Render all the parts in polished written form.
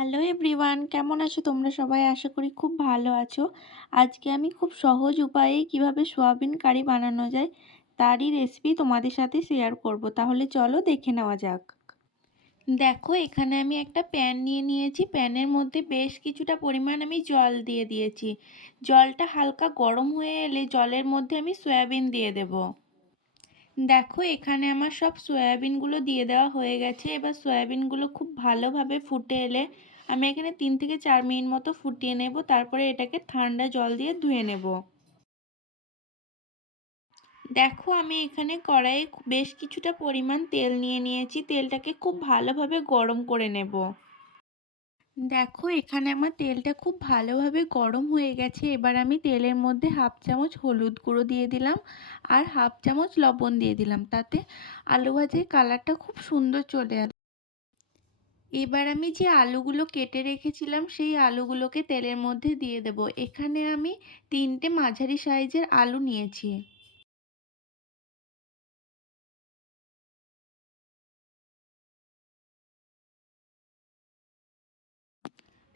Hello everyone, কেমন আছো তোমরা সবাই? আশা করি খুব ভালো আছো। আজকে আমি খুব সহজ উপায়ে কিভাবে সোয়াবিন কারি বানানো যায় তারই রেসিপি তোমাদের সাথে শেয়ার করব। তাহলে চলো দেখে নেওয়া যাক। দেখো, এখানে আমি একটা প্যান নিয়ে নিয়েছি। প্যানের মধ্যে বেশ কিছুটা পরিমাণ আমি জল দিয়ে দিয়েছি। জলটা হালকা গরম হয়ে এলে জলের মধ্যে আমি সয়াবিন দিয়ে দেব। দেখো, এখানে আমার সব সয়াবিনগুলো দিয়ে দেওয়া হয়ে গেছে। এবার সয়াবিনগুলো খুব ভালোভাবে ফুটে এলে আমি এখানে 3 থেকে 4 মিনিট মতো ফুটিয়ে নেব। তারপরে এটাকে ঠান্ডা জল দিয়ে ধুয়ে নেব। দেখো, আমি এখানে কড়াইয়ে বেশ কিছুটা পরিমাণ তেল নিয়ে নিয়েছি। তেলটাকে খুব ভালোভাবে গরম করে নেব। দেখো, এখানে আমার তেলটা খুব ভালোভাবে গরম হয়ে গেছে। এবার আমি তেলের মধ্যে হাফ চামচ হলুদ গুঁড়ো দিয়ে দিলাম আর হাফ চামচ লবণ দিয়ে দিলাম। তাতে আলু ভাজির কালারটা খুব সুন্দর চলে আসে। এবার আমি যে আলুগুলো কেটে রেখেছিলাম সেই আলুগুলোকে তেলের মধ্যে দিয়ে দেব। এখানে আমি 3টে মাঝারি সাইজের আলু নিয়েছি।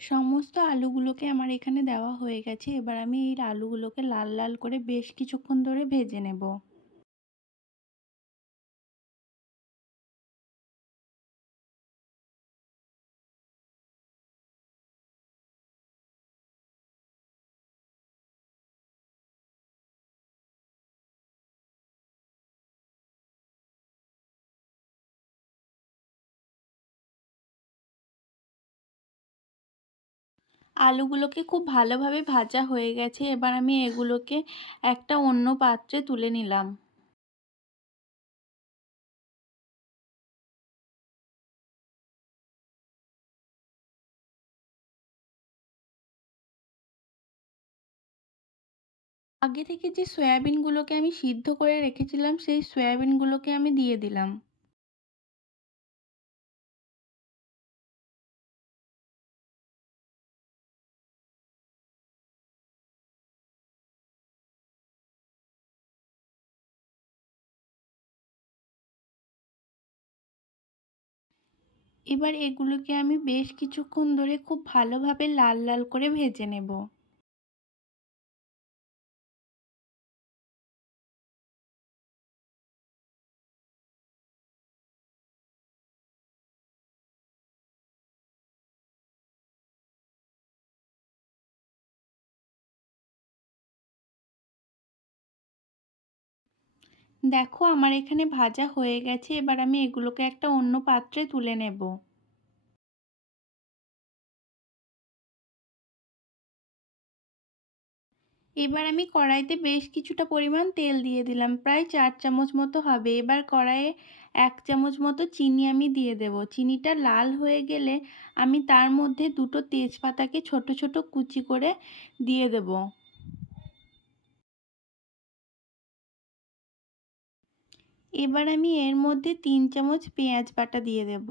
সমস্ত আলুগুলোকে আমার এখানে দেওয়া হয়ে গেছে। এবার আমি এই আলুগুলোকে লাল লাল করে বেশ কিছুক্ষণ ধরে ভেজে নেব। আলুগুলোকে খুব ভালোভাবে ভাজা হয়ে গেছে। এবার আমি এগুলোকে একটা অন্য পাত্রে তুলে নিলাম। আগে থেকে যে সয়াবিনগুলোকে আমি সিদ্ধ করে রেখেছিলাম সেই সয়াবিনগুলোকে আমি দিয়ে দিলাম। এবার এগুলোকে আমি বেশ কিছুক্ষণ ধরে খুব ভালোভাবে লাল লাল করে ভেজে নেব। দেখো, আমার এখানে ভাজা হয়ে গেছে। এবার আমি এগুলোকে একটা অন্য পাত্রে তুলে নেব। এবার আমি কড়াইতে বেশ কিছুটা পরিমাণ তেল দিয়ে দিলাম, প্রায় 4 চামচ মতো হবে। এবার কড়াইয়ে 1 চামচ মতো চিনি আমি দিয়ে দেব। চিনিটা লাল হয়ে গেলে আমি তার মধ্যে দুটো তেজপাতাকে ছোট ছোট কুচি করে দিয়ে দেব। এবার আমি এর মধ্যে 3 চামচ পেঁয়াজ বাটা দিয়ে দেব।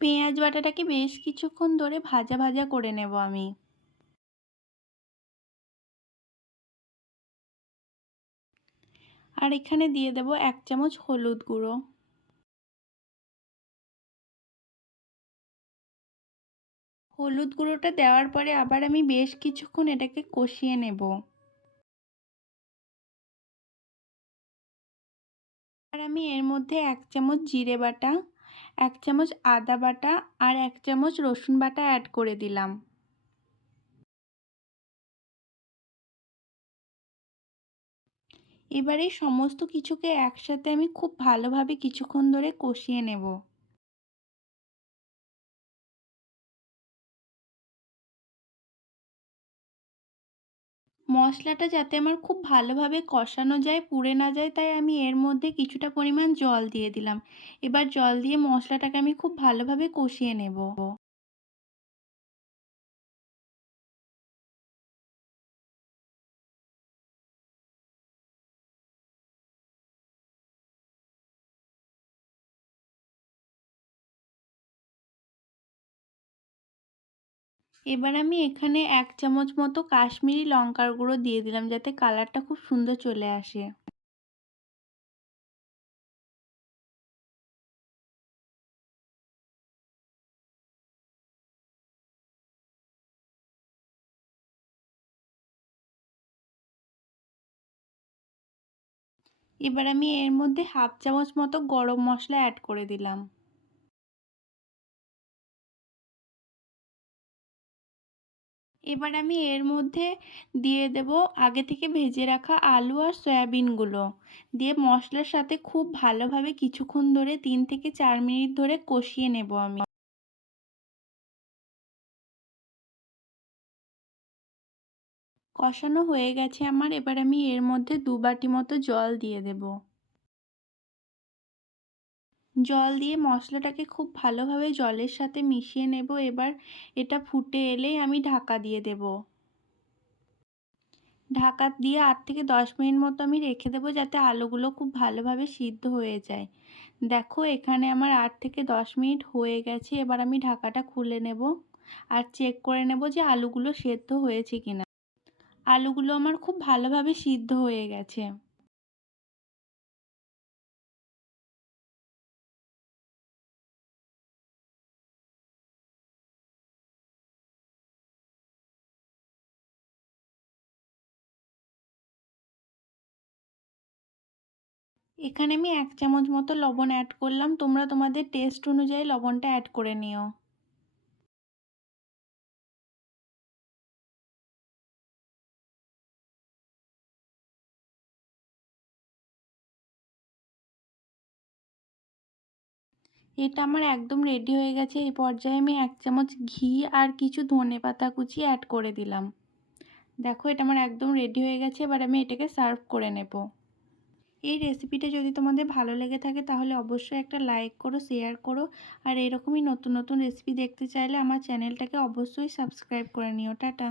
পেঁয়াজ বাটাটাকে বেশ কিছুক্ষণ ধরে ভাজা ভাজা করে নেব আমি। আর এখানে দিয়ে দেব 1 চামচ হলুদ গুঁড়ো। হলুদ গুঁড়োটা দেওয়ার পরে আবার আমি বেশ কিছুক্ষণ এটাকে কষিয়ে নেব। আর আমি এর মধ্যে 1 চামচ জিরে বাটা, 1 চামচ আদা বাটা আর 1 চামচ রসুন বাটা অ্যাড করে দিলাম। এবার এই সমস্ত কিছুকে একসাথে আমি খুব ভালোভাবে কিছুক্ষণ ধরে কষিয়ে নেব। মশলাটা যাতে আমার খুব ভালোভাবে কষানো যায়, পুড়ে না যায়, তাই আমি এর মধ্যে কিছুটা পরিমাণ জল দিয়ে দিলাম। এবার জল দিয়ে মশলাটাকে আমি খুব ভালোভাবে কষিয়ে নেব। এবার আমি এখানে 1 চামচ মতো কাশ্মীরি লঙ্কার গুঁড়ো দিয়ে দিলাম, যাতে কালারটা খুব সুন্দর চলে আসে। এবার আমি এর মধ্যে 1/2 চামচ মতো গরম মশলা অ্যাড করে দিলাম। এবার আমি এর মধ্যে দিয়ে দেব আগে থেকে ভেজে রাখা আলু আর সয়াবিনগুলো। দিয়ে মশলার সাথে খুব ভালোভাবে কিছুক্ষণ ধরে 3 থেকে 4 মিনিট ধরে কষিয়ে নেব আমি। কষানো হয়ে গেছে আমার, এবার আমি এর মধ্যে 2 বাটি মতো জল দিয়ে দেব। জল দিয়ে মশলাটাকে খুব ভালোভাবে জলের সাথে মিশিয়ে নেব। এবার এটা ফুটে এলেই আমি ঢাকা দিয়ে দেব। ঢাকা দিয়ে 8 থেকে 10 মিনিট মতো আমি রেখে দেবো, যাতে আলুগুলো খুব ভালোভাবে সিদ্ধ হয়ে যায়। দেখো এখানে আমার 8 থেকে 10 মিনিট হয়ে গেছে। এবার আমি ঢাকাটা খুলে নেব আর চেক করে নেব যে আলুগুলো সেদ্ধ হয়েছে কিনা। আলুগুলো আমার খুব ভালোভাবে সিদ্ধ হয়ে গেছে। এখানে আমি 1 চামচ মতো লবণ অ্যাড করলাম। তোমরা তোমাদের টেস্ট অনুযায়ী লবণটা অ্যাড করে নিও। এটা আমার একদম রেডি হয়ে গেছে। এই পর্যায়ে আমি 1 চামচ ঘি আর কিছু ধনেপাতা কুচি অ্যাড করে দিলাম। দেখো এটা আমার একদম রেডি হয়ে গেছে। এবার আমি এটাকে সার্ভ করে নেব। এই রেসিপিটা যদি তোমাদের ভালো লেগে থাকে তাহলে অবশ্যই একটা লাইক করো, শেয়ার করো। আর এরকমই নতুন নতুন রেসিপি দেখতে চাইলে আমার চ্যানেলটাকে অবশ্যই সাবস্ক্রাইব করে নিও। টাটা।